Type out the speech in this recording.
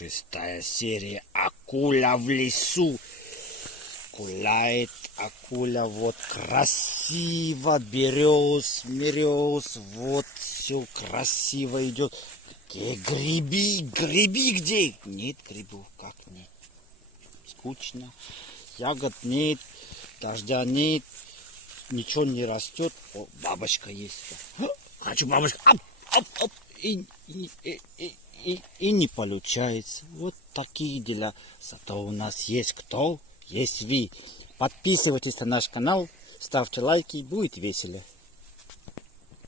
6-я серия. Акуля в лесу. Гуляет акуля, вот красиво, берез, вот все красиво идет. Где гриби где? Нет грибов, как нет? Скучно, ягод нет, дождя нет, ничего не растет. О, бабочка есть. Хочу бабочку. Оп. И не получается. Вот такие дела. Зато у нас есть кто? Есть вы. Подписывайтесь на наш канал, ставьте лайки, будет весело.